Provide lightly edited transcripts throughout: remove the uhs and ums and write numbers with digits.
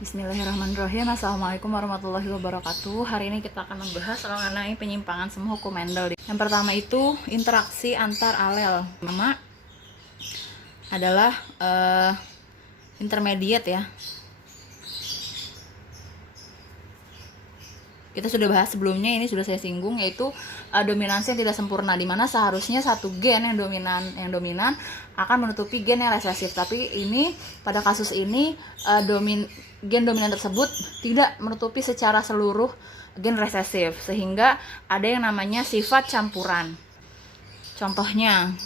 Bismillahirrahmanirrahim. Assalamualaikum warahmatullahi wabarakatuh. Hari ini kita akan membahas mengenai penyimpangan semua hukum Mendel. Yang pertama itu interaksi antar alel. Pertama adalah intermediate ya. Kita sudah bahas sebelumnya, ini sudah saya singgung, yaitu dominansi yang tidak sempurna, di mana seharusnya satu gen yang dominan akan menutupi gen yang resesif, tapi ini pada kasus ini gen dominan tersebut tidak menutupi secara seluruh gen resesif, sehingga ada yang namanya sifat campuran. Contohnya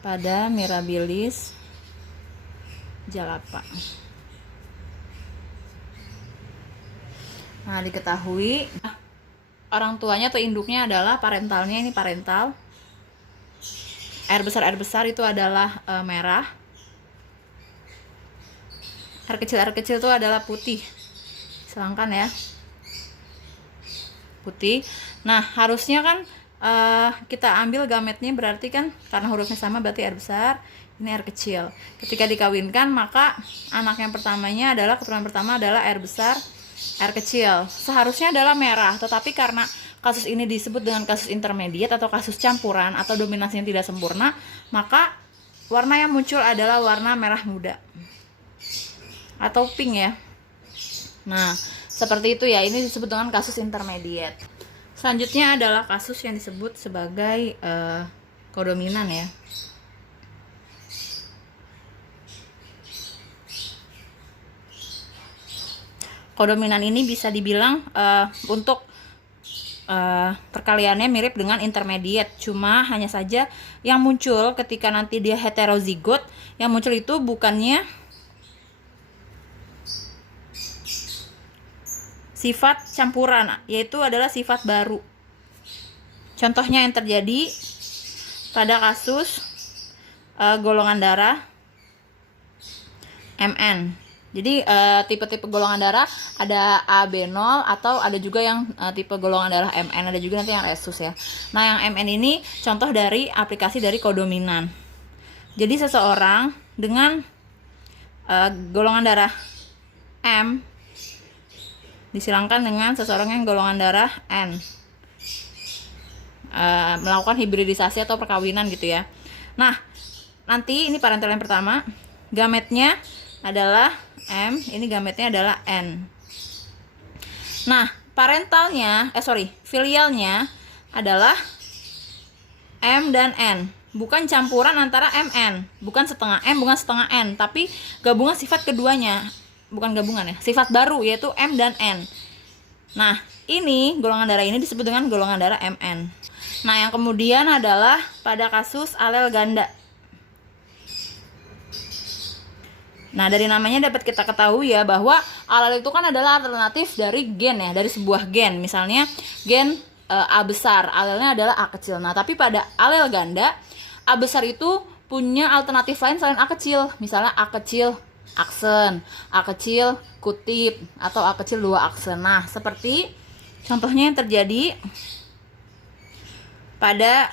pada Mirabilis jalapa. Nah, diketahui orang tuanya atau induknya adalah parentalnya, ini parental. Air besar itu adalah merah. Air kecil itu adalah putih. Silangkan ya. Putih. Nah, harusnya kan kita ambil gametnya, berarti kan karena hurufnya sama berarti air besar, ini air kecil. Ketika dikawinkan, maka anak yang pertamanya adalah, keturunan pertama adalah air besar, air kecil. Seharusnya adalah merah, tetapi karena kasus ini disebut dengan kasus intermediate atau kasus campuran atau dominasi yang tidak sempurna, maka warna yang muncul adalah warna merah muda atau pink ya. Nah, seperti itu ya, ini disebut dengan kasus intermediate. Selanjutnya adalah kasus yang disebut sebagai kodominan ya. Kodominan ini bisa dibilang untuk perkaliannya mirip dengan intermediate, cuma hanya saja yang muncul ketika nanti dia heterozigot, yang muncul itu bukannya sifat campuran, yaitu adalah sifat baru. Contohnya yang terjadi pada kasus golongan darah MN. Jadi tipe-tipe golongan darah ada AB0 atau ada juga yang tipe golongan darah MN, ada juga nanti yang resus ya. Nah, yang MN ini contoh dari aplikasi dari kodominan. Jadi seseorang dengan golongan darah M disilangkan dengan seseorang yang golongan darah N, melakukan hibridisasi atau perkawinan gitu ya. Nah, nanti ini parental yang pertama, gametnya adalah M, ini gametnya adalah N. Nah, filialnya adalah M dan N, bukan campuran antara MN, bukan setengah M, bukan setengah N, tapi gabungan sifat keduanya, bukan gabungan ya, sifat baru yaitu M dan N. Nah, ini golongan darah ini disebut dengan golongan darah MN. Nah, yang kemudian adalah pada kasus alel ganda. Nah, dari namanya dapat kita ketahui ya bahwa alel itu kan adalah alternatif dari gen ya, dari sebuah gen. Misalnya gen A besar, alelnya adalah A kecil. Nah, tapi pada alel ganda, A besar itu punya alternatif lain selain A kecil. Misalnya A kecil aksen, A kecil kutip, atau A kecil 2 aksen. Nah, seperti contohnya yang terjadi pada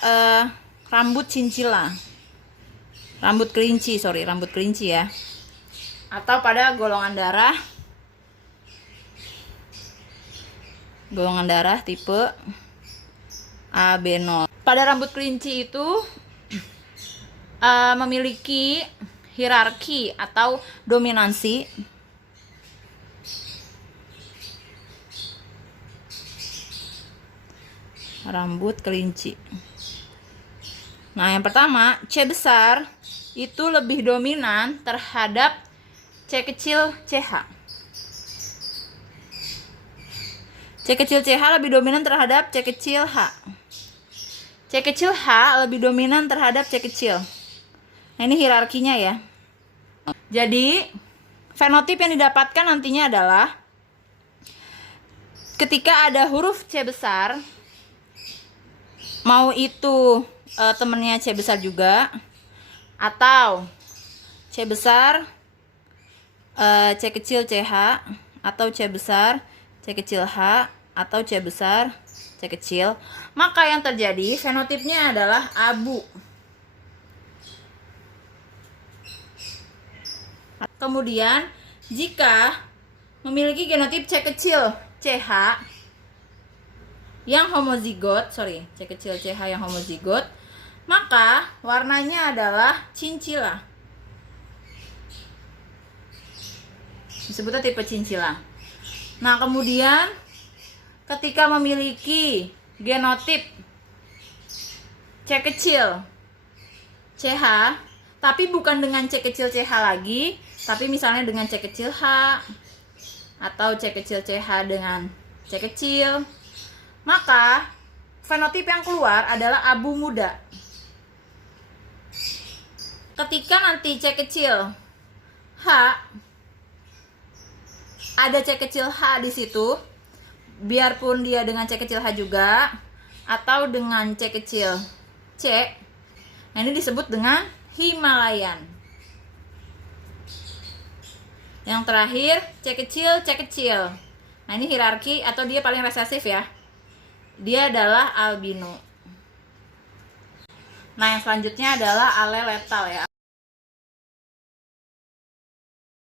rambut kelinci ya. Atau pada golongan darah tipe AB0. Pada rambut kelinci itu memiliki hierarki atau dominansi rambut kelinci. Nah, yang pertama, C besar itu lebih dominan terhadap C kecil CH. C kecil CH lebih dominan terhadap C kecil H. C kecil H lebih dominan terhadap C kecil. Nah, ini hierarkinya ya. Jadi, fenotip yang didapatkan nantinya adalah ketika ada huruf C besar, mau itu temennya C besar juga, atau C besar C kecil CH, atau C besar C kecil H, atau C besar C kecil, maka yang terjadi fenotipnya adalah abu. Kemudian jika memiliki genotip C kecil CH yang homozigot, C kecil CH yang homozigot, maka warnanya adalah cincila. Disebutnya tipe cincila. Nah, kemudian ketika memiliki genotip C kecil CH, tapi bukan dengan C kecil CH lagi, tapi misalnya dengan C kecil H atau C kecil CH dengan C kecil, maka fenotip yang keluar adalah abu muda. Ketika nanti C kecil H, ada C kecil H di situ, biarpun dia dengan C kecil H juga atau dengan C kecil C, nah ini disebut dengan Himalayan. Yang terakhir C kecil. Nah ini hierarki atau dia paling resesif ya. Dia adalah albino. Nah yang selanjutnya adalah ale letal ya.